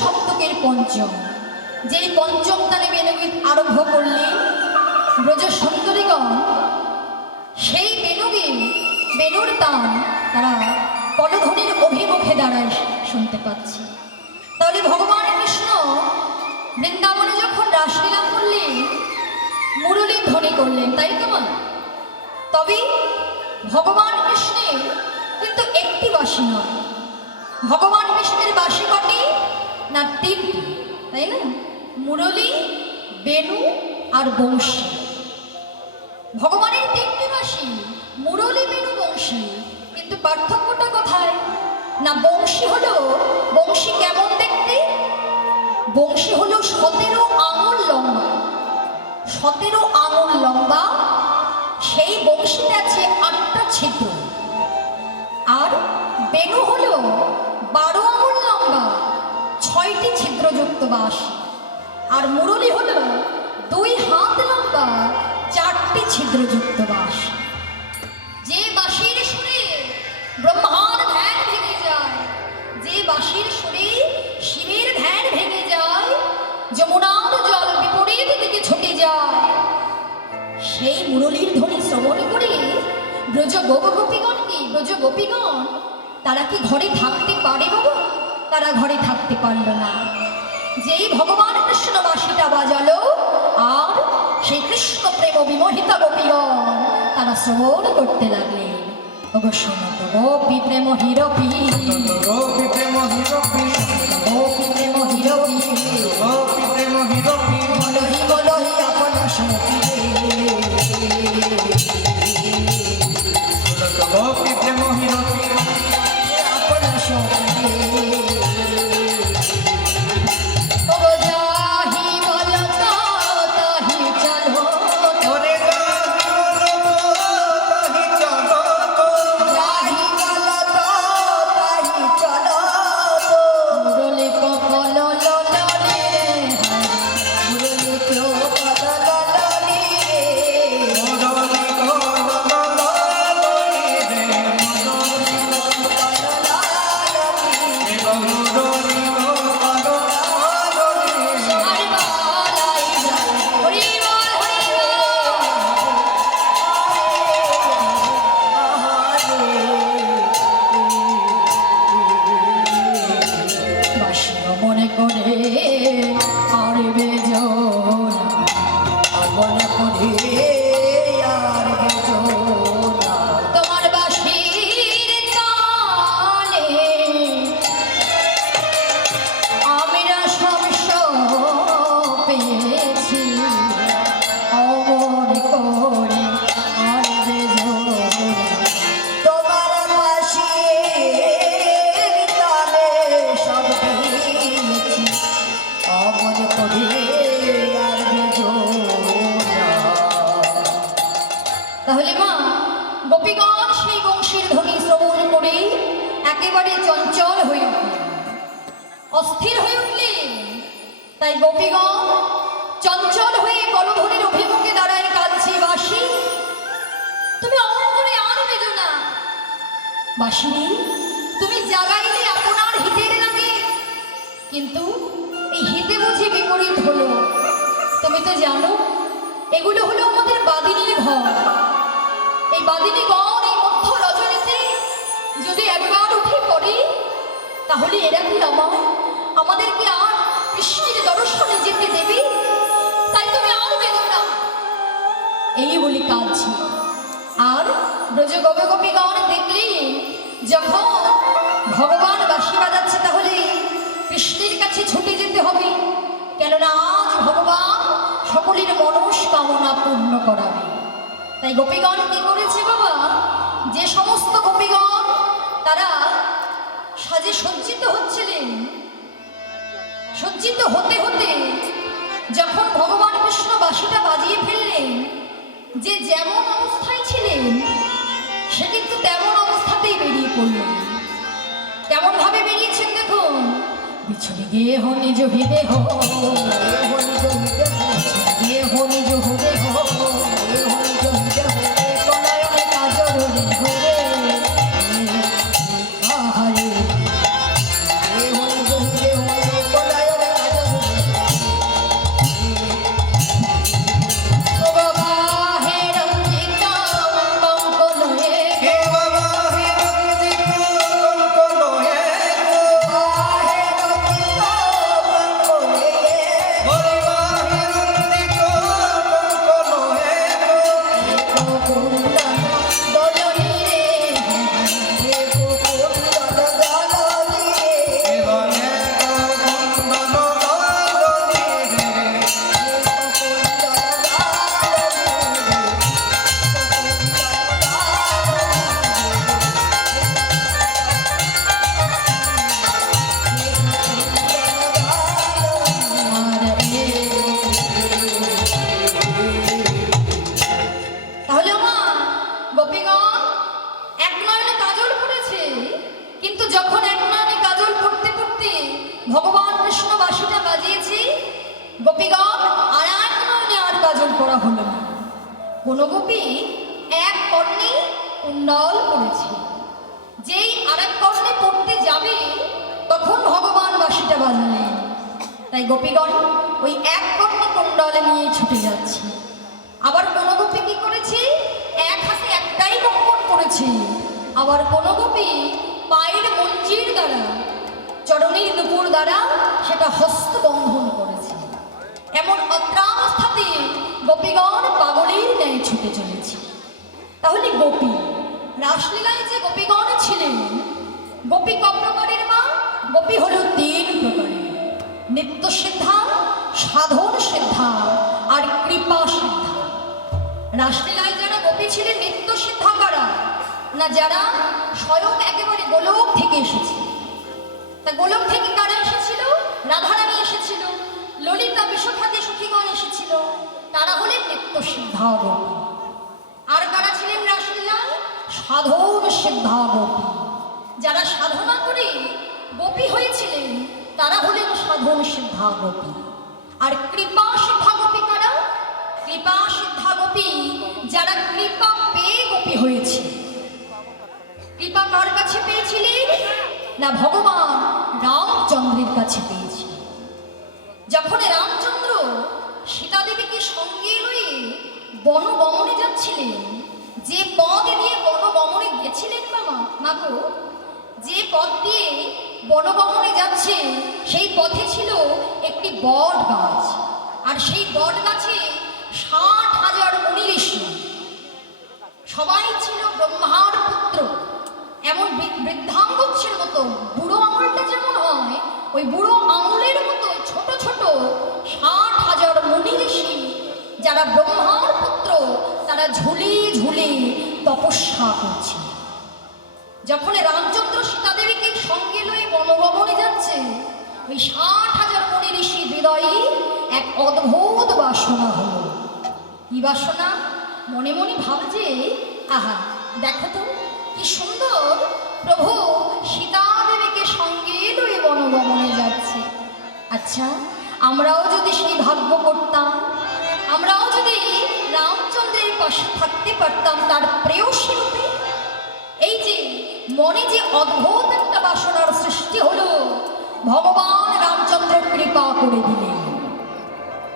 সপ্তকের পঞ্চম, যেই পঞ্চম তালে বেণুগীত আরম্ভ করলেন ব্রজ সুন্দরীগণ, সেই বেণুগীত বেণুর তান তারা কলধ্বনির অভিমুখে দাঁড়ায় শুনতে পাচ্ছে। তাহলে ভগবান কৃষ্ণ বৃন্দাবনে যখন রাসলীলা করলেন মুরলী ধ্বনি করলেন, তাই তো মা? তবে ভগবান কৃষ্ণের কিন্তু একটি বাঁশি নয়, ভগবান কৃষ্ণের বাঁশি কটি না তিনটি, তাই না? মুরলী, বেণু আর বংশী। ভগবানের তিনটি বাঁশি, মুরলী, বেণু, বংশী। কিন্তু পার্থক্যটা কোথায় না? বংশী হলো, বংশী কেমন দেখতে? বংশী হলো 17 আঙুল লম্বা, 17 আঙুল লম্বা। সেই বংশীতে আছে 8টা ছিদ্র। আর বেণু হলো 12 আঙুল লম্বা, 6টি ছিদ্রযুক্ত বাঁশি। আর মুরলী হলো 2 হাত লম্বা, 4টি ছিদ্রযুক্ত বাঁশি। যে বাঁশির সুরে ব্রহ্মার ধ্যান ভেঙে যায়, যে বাঁশির সুরে শিবের ধ্যান ভেঙে যায়, যমুনার জল বিপরীত দিকে ছুটে যায়, সেই মুরলীর ধ্বনি শ্রবণ করে ব্রজ গোপগোপীগণ কি, ব্রজ গোপীগণ তারা কি ঘরে থাকতে পারে বাবা? তারা ঘরে থাকতে পারল না। যেই ভগবান কৃষ্ণ বাঁশিটা বাজালো, আর সেই কৃষ্ণ প্রেম বিমোহিতা গোপীগণ তারা শ্রবণ করতে লাগলেন। ওগো শোনো তো গোপী প্রেম হিরপি, গোপী প্রেম হিরপি, গোপী প্রেম হিরপি, গোপী প্রেম হিরপি, বলহি বলহি আপন সখী, গোপী প্রেম হিরপি, আপন সখী। ওগো যাহি বলো তাহি চলো, ওরে গাহি বলো তাহি চলো তো, যাহি বলো তাহি চলো। মুরলী কপল ললনি রে, মুরলী কপল ললনি রে, মুরলী কমল ললনি রে, মুরলী এবং মুরলী কমল ললনি রে। আর বালাই যায় হরি বল হরি বল। বাসি মনে করে আর বেজো না, মনে করে আর বেজো না। তোমার বাঁশির তালে আমরা সব পেয়েছি, অমর করে আর বেজো না। তোমার বাঁশির তালে সব পেয়েছি, অমর করে আর বেজো না। তাহলে মা, গোপীগণ সেই বংশীর ধ্বনি শ্রবণ করে একেবারে চঞ্চল হয়ে উঠলেন, অস্থির হয়ে উঠলেন। তাই গোপীগণ চঞ্চল হয়ে কলধ্বনির অভিমুখে দাঁড়ায় কাঁদছে, বাঁশি তুমি অমন করে আর বেজো না। বাঁশি তুমি জাগাইলে আপনার হিতের লাগে, কিন্তু এই হিতে বুঝি বিপরীত হলো। তুমি তো জানো এগুলো হলো আমাদের বাদিনীর ঘর। এই বাদিনীগণ এই মধ্য রজনীতে যদি একবার উঠে পড়ে, তাহলে এরা কি আমাদেরকে আর কৃষ্ণের দর্শনে যেতে দেবে? তাই তুমি আর বেরো না, এই বলি কাঁদছি। আর ব্রজ গোপগোপীগণ দেখলেন যখন ভগবান বাঁশি বাজাচ্ছে, তাহলে কৃষ্ণের কাছে ছুটে যেতে হবে, কেননা আজ ভগবান সকলের মনস্কামনা পূর্ণ করাবে। তাই গোপীগণ কি করেছে বাবা? যে সমস্ত গোপীগণ তারা সাজে সজ্জিত হচ্ছিলেন, সজ্জিত হতে হতে যখন ভগবান কৃষ্ণ বাঁশিটা বাজিয়ে ফেললেন, যে যেমন অবস্থায় ছিলেন সে কিন্তু তেমন অবস্থাতেই বেরিয়ে পড়লেন। কেমন ভাবে বেরিয়েছেন দেখুন। বিছড়ে গিয়ে হো নিজ হৃদয় হো, গিয়ে হো নিজ হৃদয় হো, কলায়নে কাজর রে ঘুরে আহারে, গিয়ে হো নিজ হৃদয় হো, গোপীগণ আর এক নয়নে আর কাজল করা হলো না। কোন গোপী এক কর্ণে কুণ্ডল পড়েছে, যেই আর এক কর্ণে পড়তে যাবে তখন ভগবান বাঁশিটা বাজালেন। তাই গোপীগণ ওই এক কর্ণে কুণ্ডলে নিয়ে ছুটে যাচ্ছে। আবার কোন গোপী কি করেছে, এক হাতে একটাই কঙ্কণ করেছে। আবার কোন গোপী পায়ের মঞ্জির দ্বারা, চরণের নুপুর দ্বারা সেটা হস্তবন্ধন করেছে। এমন অত্রাবস্থাতে গোপীগণ পাগলের ন্যায় ছুটে চলেছে। তাহলে গোপী রাসলীলায় যে গোপীগণ ছিলেন, গোপী ক প্রকারের মা? গোপী হল তিন প্রকারের: নিত্য সিদ্ধা, সাধন সিদ্ধা আর কৃপা সিদ্ধা। রাসলীলায় যারা গোপী ছিলেন নিত্য সিদ্ধা কারা না? যারা স্বয়ং একেবারে গোলক থেকে এসেছে। তা গোলক থেকে কারা এসেছিল? রাধারানী এসেছিল, ললিতা বিশ্বখাতে সখীগণ এসেছিল, তারা হলেন নিত্য সিদ্ধা গোপী। আর কারা ছিলেন রাসলীলায়? সাধন সিদ্ধা গোপী। যারা সাধনা করে গোপী হয়েছিলেন তারা হলেন সাধন সিদ্ধা গোপী। আর কৃপা সিদ্ধা গোপী কারা? কৃপা সিদ্ধা গোপী যারা কৃপা পেয়ে গোপী হয়েছে। কৃপা কার কাছে পেয়েছিলেন না? ভগবান রামচন্দ্রের কাছে পেয়েছিলেন। যখন রামচন্দ্র সীতাদেবীকে সঙ্গে লয়ে বনগমনে যাচ্ছিলেন, যে পথ দিয়ে বনগমনে গেছিলেন মাগো, যে পথ দিয়ে বনগমনে যাচ্ছে সেই পথে ছিল একটি বট গাছ। আর সেই বট গাছে 60,000 মুনি ঋষি, সবাই ছিল ব্রহ্মার পুত্র। এমন বৃদ্ধাঙ্গুচ্ছের মতো, বুড়ো আঙুলটা যেমন হয় ওই বুড়ো আঙুলের মতো ছোট ছোট 60,000 মুনি ঋষি, যারা ব্রহ্মার পুত্র, তারা ঝুলে ঝুলে তপস্যা করছে। যখন রামচন্দ্র সীতাদেবীকে সঙ্গে লয়ে বনগমনে যাচ্ছে, ওই 60,000 মুনি ঋষি হৃদয়ে এক অদ্ভুত বাসনা হলো। কি বাসনা? মনে মনে ভাবছে, আহা দেখো তো কি সুন্দর প্রভু সীতাদেবীকে সঙ্গে লয়ে বনগমনে যাচ্ছে। আচ্ছা, আমরাও যদি সেই ভাগ্য করতাম, আমরাও যদি রামচন্দ্রের পাশে থাকতে পারতাম তার প্রেয়সী রূপে। এই যে মনে যে অদ্ভুত একটা বাসনার সৃষ্টি হলো, ভগবান রামচন্দ্র কৃপা করে দিলেন।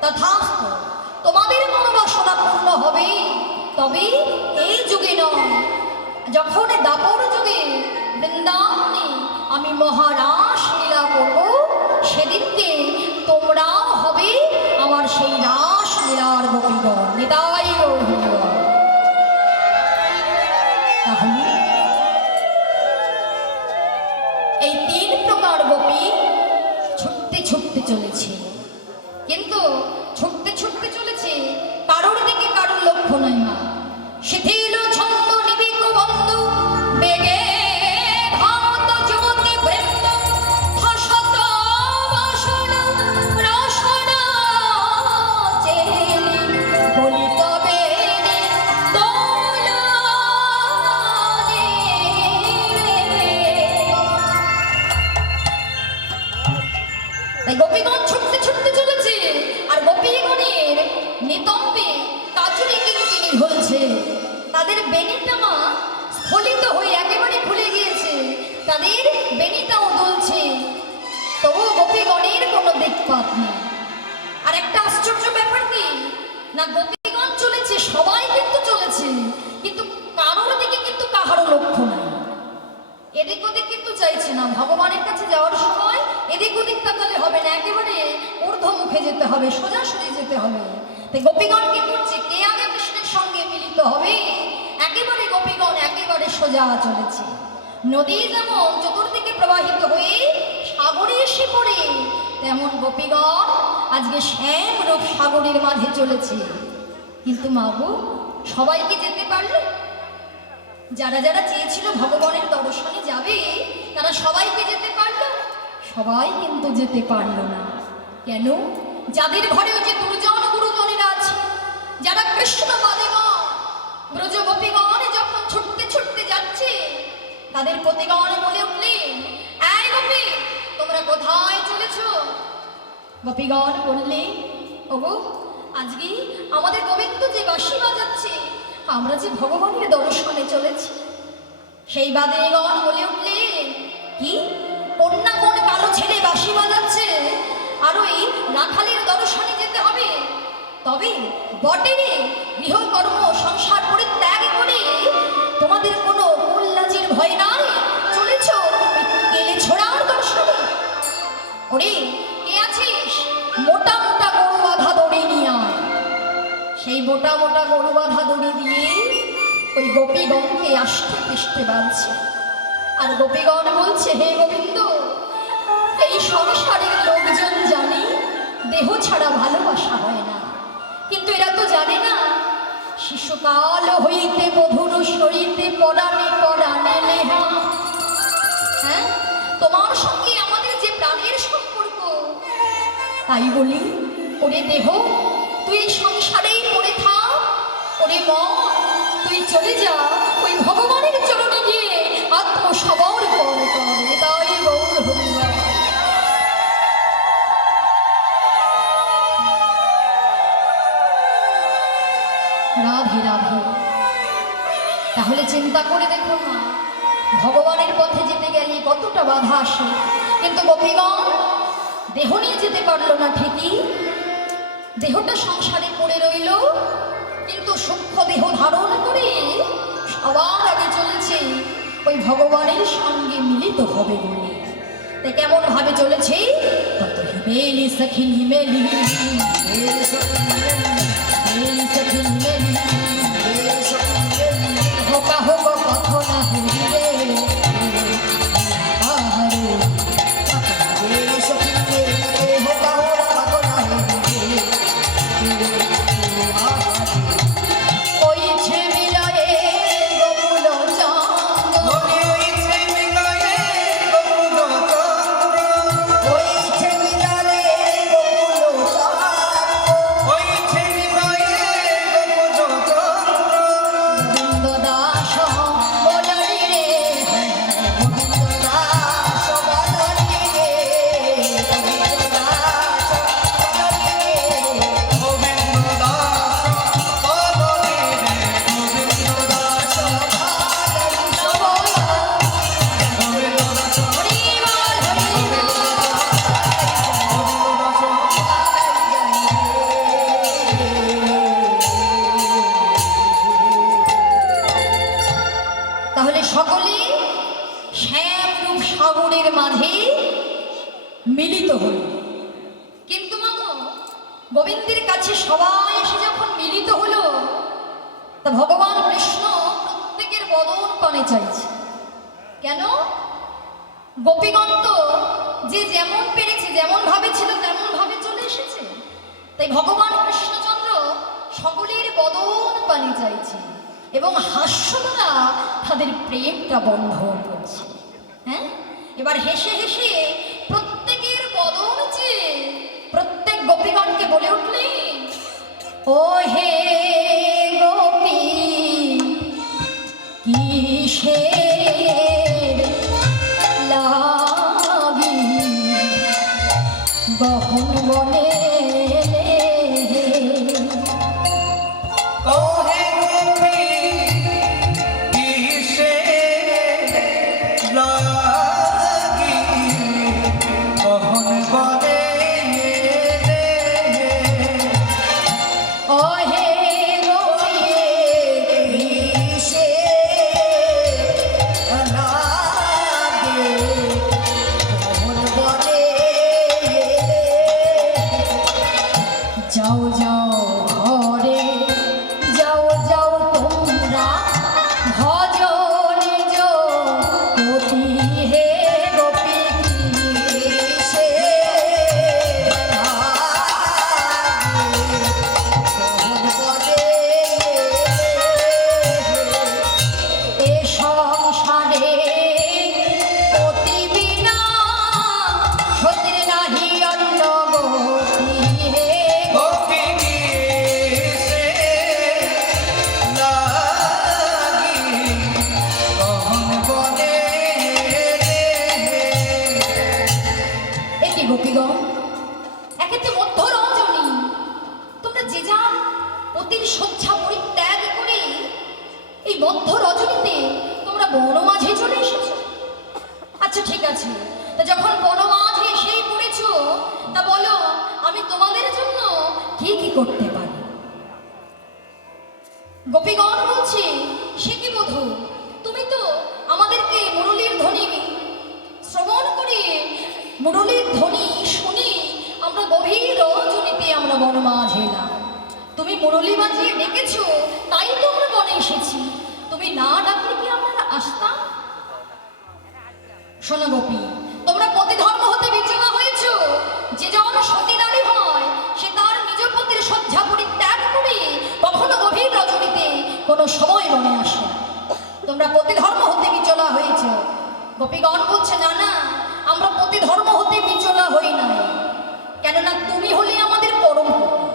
তথাস্তু, তোমাদের মনোবাসনা পূর্ণ হবে, তবে এই যুগে নয়, যখন দাপর যুগে বৃন্দাবনে আমি মহারাস লীলা করব, সেদিনকে তোমরাও হবে আমার সেই রাস লীলার গোপীগণ। নিতাই গৌর। তাহলে এই তিন প্রকার গোপী ছুটতে ছুটতে চলেছে, কিন্তু ছুটতে ছুটতে চলেছে কারোর দিকে কারোর লক্ষ্য নাই। মা শিথিল ছন্দ নিবিক বন্ধু বেগে ধামত যুবতী বৃন্দ হাসত বাসনা রসনা চেলি বলিত বেনে দোলনে। তাই গোপীগণ ছুটতে ছুটতে চলেছে, আর গোপীগণের নিতম্বে কাজুরি কিঙ্কিণী ঢলছে। তাদের বেনিটা মা স্খলিত হয়ে একেবারে খুলে গিয়েছে, তাদের বেনিটাও দুলছে, তবুও গোপীগণের কোনো দিকপাত নেই। আর একটা আশ্চর্য ব্যাপার কি না, গোপীগণ চলেছে, সবাই কিন্তু চলেছে, কিন্তু কারোর দিকে কিন্তু কাহারও লক্ষ্য নাই। এদিক ওদিক কিন্তু চাইছে না। ভগবানের কাছে যাওয়ার সময় এদিক ওদিক তাকালে হবে না, একেবারে ঊর্ধ্বমুখে যেতে হবে, সোজাসুজি যেতে হবে। তাই গোপীগণ কি করছে, কে আগে কৃষ্ণের সঙ্গে মিলিত হবে, একেবারে গোপীগণ একেবারে সোজা চলেছে। নদী যেমন চতুর্দিকে প্রবাহিত হয়ে সাগরে এসে পড়ে, তেমন গোপীগণ আজকে শ্যাম রূপ সাগরের মাঝে চলেছে। কিন্তু মাগো, সবাই কি যেতে পারলো? যারা যারা চেয়েছিল ভগবানের দর্শনে যাবে, তারা সবাইকে যেতে পারল? সবাই কিন্তু যেতে পারল না। কেন? যাদের ঘরে ওই যে দুর্জন গুরুজনেরা আছে, যারা কৃষ্ণ পাদেগণ ব্রজ গোপীগণ যখন ছুটতে ছুটতে যাচ্ছে, তাদের পতিগণ বলে উঠলেন, এই গোপী, তোমরা কোথায় চলেছ? গোপীগণ বললেন, ওগো, আজকে আমাদের গোবিন্দ যে বাঁশি বাজাচ্ছে, আমরা যে ভগবানের দর্শনে চলেছি। সেই বাদেগণ বলে উঠলেন, কি কন্যা কোন কালো ছেলে বাঁশি বাজাচ্ছে, আর ওই রাখালের দর্শনে যেতে হবে? তবে বটে রে, গৃহকর্ম সংসার পরিত্যাগ করে তোমাদের কোনো উল্লাজের ভয় নাই, চলেছ গেলে ছোড়ার দর্শনে। ওরে, কে আছিস? মোটা মোটা গরু বাঁধা দড়ি নিয়ে আয়। সেই মোটা মোটা গরু বাঁধা দড়ি দিয়ে ওই গোপীগণকে আষ্টে পৃষ্ঠে বাঁধছে। আর গোপীগণ বলছে, হে গোবিন্দ, এই সংসারের লোকজন জানে দেহ ছাড়া ভালোবাসা হয় না, কিন্তু এরা তো জানে না শিশুকাল হইতে মধুর সরিতে পরাণে পরাণে লেহা। হ্যাঁ, তোমার সঙ্গে আমাদের যে প্রাণের সম্পর্ক, তাই বলি ওরে দেহ তুই এই সংসারেই পড়ে থাক, ওরে মন তুই চলে যা ওই ভগবানের চরণে গিয়ে আত্মসমর্পণ কর। তাই গৌর হরিবার। রাধে রাধে। তাহলে চিন্তা করে দেখো না, ভগবানের পথে যেতে গেলে কতটা বাধা আসে, কিন্তু গোপীগণ দেহ নিয়ে যেতে পারলো না ঠিকই, দেহটা সংসারে পড়ে রইল, কিন্তু সূক্ষ্ম দেহ ধারণ করে সবার আগে চলেছে ওই ভগবানের সঙ্গে মিলিত হবে বলে। তাই কেমন ভাবে চলেছে? তত হিমেলি সখী হিমেলি, হোকা হোক পথ না হুড়িরে, মিলিত হল। কিন্তু মাগো, গোবিন্দের কাছে সবাই এসে যখন মিলিত হলো, তা ভগবান কৃষ্ণ প্রত্যেকের বদন পানে চাইছে। কেন? গোপীগণ তো যে যেমন পেরেছে, যেমন ভাবে ছিল তেমন ভাবে চলে এসেছে। তাই ভগবান কৃষ্ণচন্দ্র সকলের বদন পানে চাইছে এবং হাস্য দ্বারা তাদের প্রেমটা বন্ধন করছে। হ্যাঁ, এবার হেসে হেসে প্রত্যেকের বদন চেয়ে প্রত্যেক গোপীগণকে বলে উঠলেন, ও হে গোপী কিসের লাগি বহন বনে যাও যাও ঘরে, যাও যাও তোমরা ভজ নিজ পতি হে গোপী এ সংসারে পতি বিনা সতীর নাহি অন্য গতি হে গোপী পতির শয্যা পরিত্যাগ করে এই মধ্য রজনীতে তোমরা বনমাঝে চলে এসেছো। আচ্ছা ঠিক আছে, তা যখন বনমাঝে এসেই পড়েছো, তা বলো আমি তোমাদের জন্য কি কি করতে পারি? গোপীগণ বলছে, সে কি বধূ, তুমি তো আমাদেরকে মুরলীর ধ্বনি শ্রবণ করে, মুরলীর ধ্বনি শুনি আমরা গভীর রজনীতে আমরা বনমাঝে এলাম। তুমি মুরলী বাজিয়ে ডেকেছো, তাই তো আমরা বনে এসেছি। তুমি না ডাকলে কি আমরা আসতাম? শোনো গোপী, তোমরা পতি ধর্ম হতে বিচলা হয়েছো। যে জন সতী নারী হয়, সে তার নিজ পতির শয্যা পরিত্যাগ করে কখনো গভীর রজনীতে কোনো সময় বনে আসে না। তোমরা পতি ধর্ম হতে বিচলা হয়েছো। গোপীগণ বলছে, না না, আমরা পতি ধর্ম হতে বিচলা হই নাই। কেননা তুমি হলে আমাদের পরম পতি।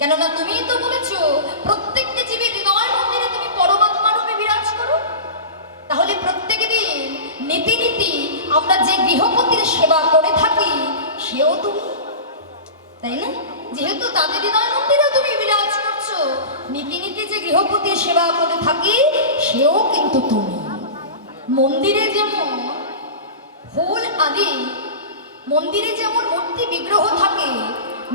কেননা তুমিই তো বলেছো প্রত্যেকটি জীবের হৃদয় মন্দিরে তুমি পরমাত্মা রূপে বিরাজ করো। তাহলে প্রত্যেক দিন নীতি নীতি আমরা যে গৃহপতির সেবা করে থাকি, সেও তুমি, তাই না? যেহেতু তাদের হৃদয় মন্দিরেও তুমি বিরাজ করছো, নীতি নীতি যে গৃহপতির সেবা করে থাকি, সেও কিন্তু তুমি। মন্দিরে যেমন ফুল আদি, মন্দিরে যেমন মূর্তি বিগ্রহ থাকে,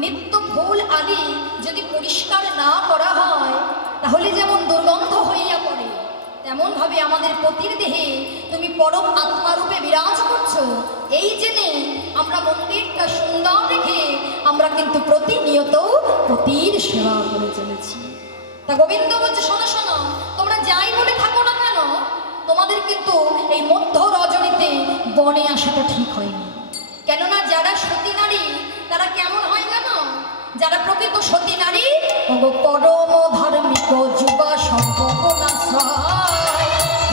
নিত্য ফুল আদি যদি পরিষ্কার না করা হয়, তাহলে যেমন দুর্গন্ধ হইয়া পড়ে, তেমন ভাবে আমাদের পতির দেহে তুমি পরম আত্মারূপে বিরাজ করছো। এই জেনে আমরা মন্দিরটা সুন্দর রেখে আমরা কিন্তু প্রতিনিয়ত পতির সেবা করে চলেছি। তা গোবিন্দ বলছে, শোনো শোনো, তোমরা যাই বলে থাকো না কেন, তোমাদের কিন্তু এই মধ্য রজনীতে বনে আসাটা ঠিক হয়নি। কেননা যারা সতী নারী তারা কেমন হয় জানো? যারা প্রকৃত সতী নারী, পরম ধার্মিক যুবা সর্বগুণাশ্রয়,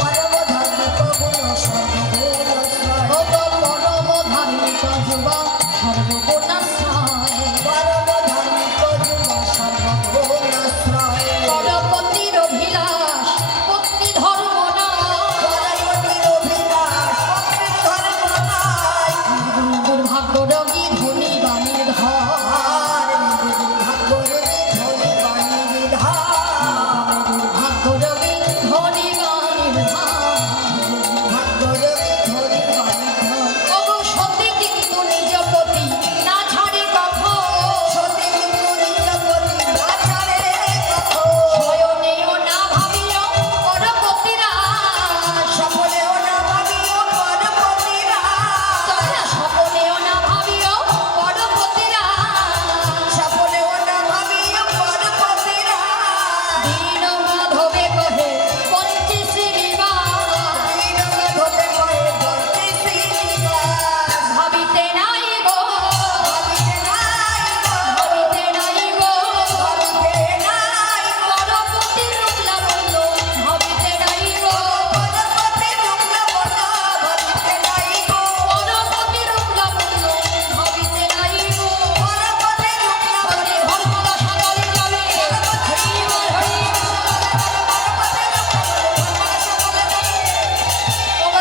পরম ধার্মিক সর্বগুণাশ্রয়, পরম ধার্মিক যুবা সর্বগুণাশ্রয়, পরম ধার্মিক যুবা সর্বগুণাশ্রয়, পরপতির অভিলাষ পত্নী ধর্ম নয়, পরপতির অভিলাষ পত্নী ধর্ম নয়, দুর্ভাগ্য রোগী ধনী বাণীর ধর, দুর্ভাগ্য রোগী ধনী বাণীর ধর, দুর্ভাগ্য রোগী ধনী বাণীর ধর, দুর্ভাগ্য রোগী ধনী বাণীর ধর। ওগো সতী কিন্তু নিজ পতি না ছাড়ে কখনো, সতী কিন্তু নিজ পতি না ছাড়ে কখনো, শয়নেও না ভাবিও পরপতিরা, সকলেও না ভাবিও পরপতিরা, তোমরা সকলেও না ভাবিও পরপতিরা, সকলেও না ভাবিও পরপতিরা, দীন মাধবে কহে পঞ্চী শ্রীনিবাস, দীন মাধবে কহে পঞ্চী শ্রীনিবাস, ভাবিতে নাই গো, ভাবিতে নাই গো, ভাবিতে নাই গো, ভাবিতে নাই গো, পরপতির রূপ লাবণ্য ভাবিতে নাই গো, পরপতির রূপ লাবণ্য ভাবিতে নাই গো, পরপতির রূপ লাবণ্য ভাবিতে নাই গো, পরপতির রূপ লাবণ্য ধর্মদাসা দলে যাবে, হরি বল হরি বল,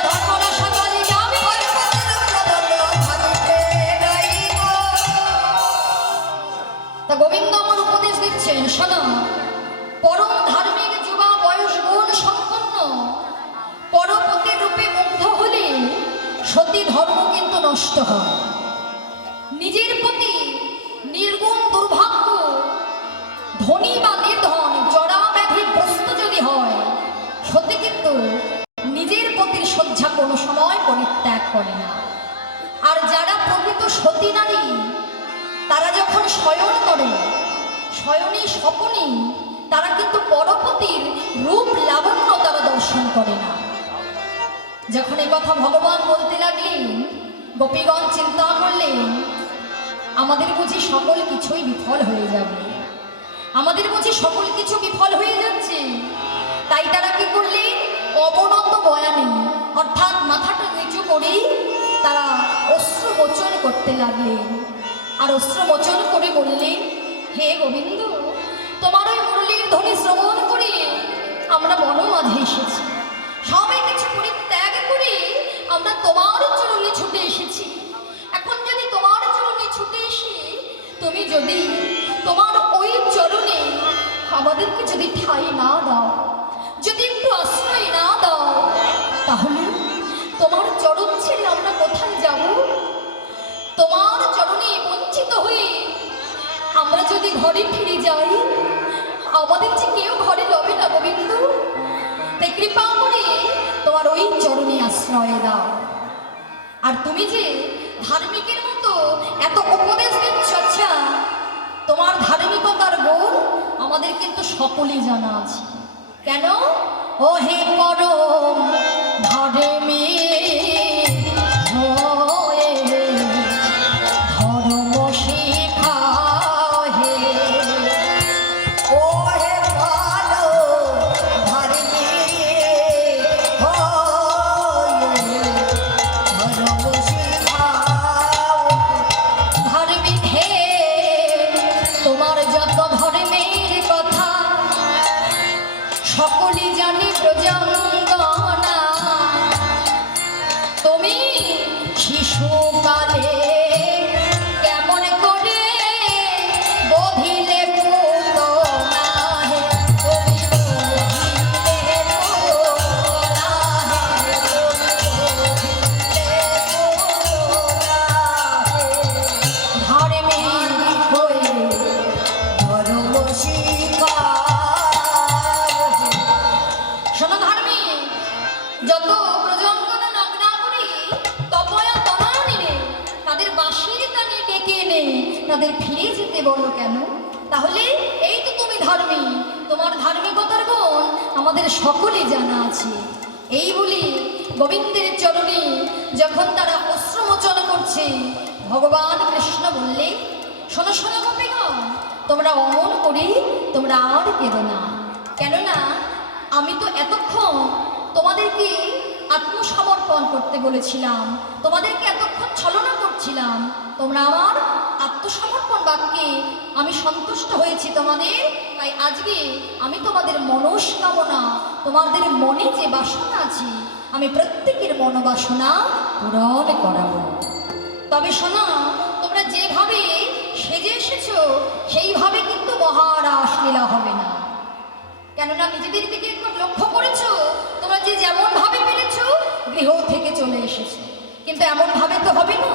ধর্মদাসা দলে যাবে, পরপতির রূপ লাবণ্য ভাবিতে নাই গো। তা গোবিন্দ আমার উপদেশ দিচ্ছেন, শোনো, পরম ধার্মিক যুবা বয়স গুণ সম্পন্ন পরপতির রূপে মুগ্ধ হলে সতী ধর্ম কিন্তু নষ্ট হয়। নিজের প্রতি নির্গুণ দুর্ভাগ্য ধনী বা নির্ধন জরা ব্যাধিগ্রস্ত যদি হয়, সতী কিন্তু নিজের পতির শয্যা কোনো সময় পরিত্যাগ করে না। আর যারা প্রকৃত সতী নারী, তারা যখন শয়ন করে, শয়নী স্বপনে তারা কিন্তু পরপতির রূপ লাবণ্য তারা দর্শন করে না। যখন এই কথা ভগবান বলতে লাগলেন, গোপীগণ চিন্তা করলেন, আমাদের বুঝি সকল কিছুই বিফল হয়ে যাবে, আমাদের বুঝি সকল কিছু বিফল হয়ে যাচ্ছে। তাই তারা কি করলেন? অবনত বয়ানে, অর্থাৎ মাথাটা নিচু করেই তারা অশ্রুমোচন করতে লাগলেন। আর অশ্রুমোচন করে বললেন, হে গোবিন্দ, তোমার ওই মুরলীর ধ্বনি শ্রবণ করে আমরা বনমাঝে এসেছি, সবাই কিছু পরিত্যাগ করে আমরা তোমার চরণে ছুটে এসেছি। এখন যদি তোমার চরণে ছুটে এসে তুমি যদি তোমার ওই চরণে আমাদেরকে যদি ঠাঁই না দাও, যদি একটু আশ্রয় না দাও, তাহলে তোমার চরণ ছেড়ে আমরা কোথায় যাব? তোমার চরণে বঞ্চিত হয়ে আমরা যদি ঘরে ফিরে যাই, আমাদের যে কেউ ঘরে লবে না গোবিন্দ। তাই কৃপা করে তোমার ওই চরণে আশ্রয় দাও। আর তুমি যে ধার্মিকের মতো এত উপদেশ দিচ্ছ, আচ্ছা, তোমার ধার্মিকতার গুণ আমাদের কিন্তু সকলেই জানা আছে। কেন? ও হে পরম ধার্মিক হয়ে ধর্ম শিখাও হে। ও হে ভালো ধার্মিক হয়ে ধর্ম শিখাও। ধার্মিক হে, তোমার যত ধর্মের কথা সকলে জানে প্রজঙ্গনা। তুমি শিশুকালে কেমন করে বধিলে পুতনা হে, তুমি বধিলে পুতনা হে, বধিলে পুতনা হে। ধার্মিক হয়ে ধর্ম শিখাও। শোনো ধার্মিক, যত প্রজঙ্গনা নগ্না করি তপয়া তনানিরে তাদের বাঁশির টানে ডেকে এনে তাদের ফিরে যেতে বলো কেন? তাহলে এই তো তুমি ধার্মিক, তোমার ধার্মিকতার গুণ আমাদের সকলে জানা আছে। এই বলি গোবিন্দের চরণে যখন তারা অশ্রুমোচন করছে, ভগবান কৃষ্ণ বললে, শোনো শোনো গোপীগণ, তোমরা অমন করে তোমরা আর কেঁদো না। কেননা আমি তো এতক্ষণ তোমাদেরকে আত্মসমর্পণ করতে বলেছিলাম, তোমাদেরকে এতক্ষণ ছলনা করছিলাম। তোমরা আমার আত্মসমর্পণ বাক্যে আমি সন্তুষ্ট হয়েছি তোমাদের। তাই আজকে আমি তোমাদের মনস্কামনা, তোমাদের মনে যে বাসনা আছে, আমি প্রত্যেকের মনোবাসনা পূরণ করাবো। তবে শোনো, তোমরা যেভাবে সেজে এসেছো সেইভাবে কিন্তু মহারাস লীলা হবে না। কেননা নিজেদের দিকে একবার লক্ষ্য করেছো, তোমরা যে যেমন ভাবে পেরেছো গৃহ থেকে চলে এসেছো, কিন্তু এমন ভাবে তো হবে না।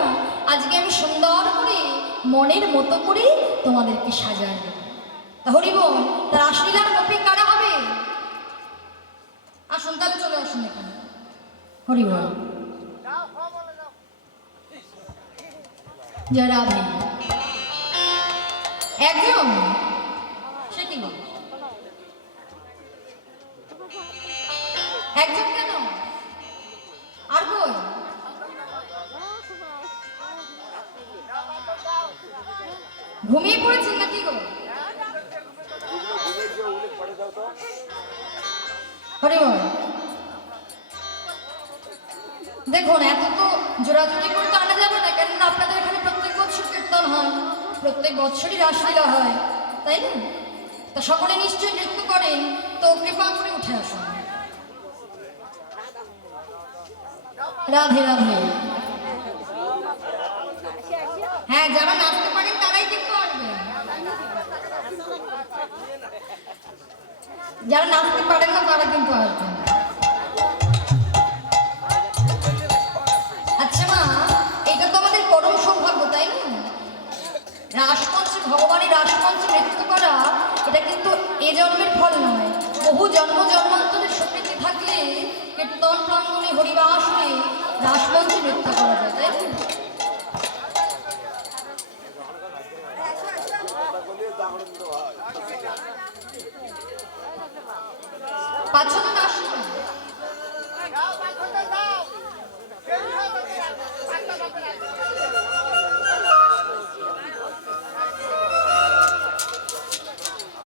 আজকে আমি সুন্দর করে মনের মতো করে তোমাদেরকে সাজাই দেব। তা হরিবোল, তার রাসলীলার গোপী কারা হবে? আসুন তাহলে চলে আসুন এখানে। হরিবোল, জয় রাধে। একজন সে কি বল, একজন কেন, আর কই? ঘুমিয়ে পড়েছেন নাকি গো? হরি বল। দেখুন, এত তো জোড়াজুড়ি করে তো আনা যাবে না, কেননা আপনাদের এখানে প্রত্যেক বৎসর কীর্তন হয়, প্রত্যেক বৎসরই রাসলীলা হয়, তাই না? তা সকলে নিশ্চয়ই নৃত্য করেন, তো কৃপা করে উঠে আসুন। রাধে রাধে। হ্যাঁ, যারা নাচতে পারেন তারাই কিন্তু আসবেন, যারা নাচতে পারেন না তারা কিন্তু আসবেন। আচ্ছা মা, এটা তো আমাদের পরম সৌভাগ্য, তাই না? রাসমঞ্চে, ভগবানের রাসমঞ্চে নৃত্য করা, এটা কিন্তু এ জন্মের ফল নয়। বহু জন্ম জন্মান্তরের সুকৃতি থাকলে কীর্তন প্রাঙ্গণে হরিবাসনে রাসমঞ্চে নৃত্য করা যায়, তাই না?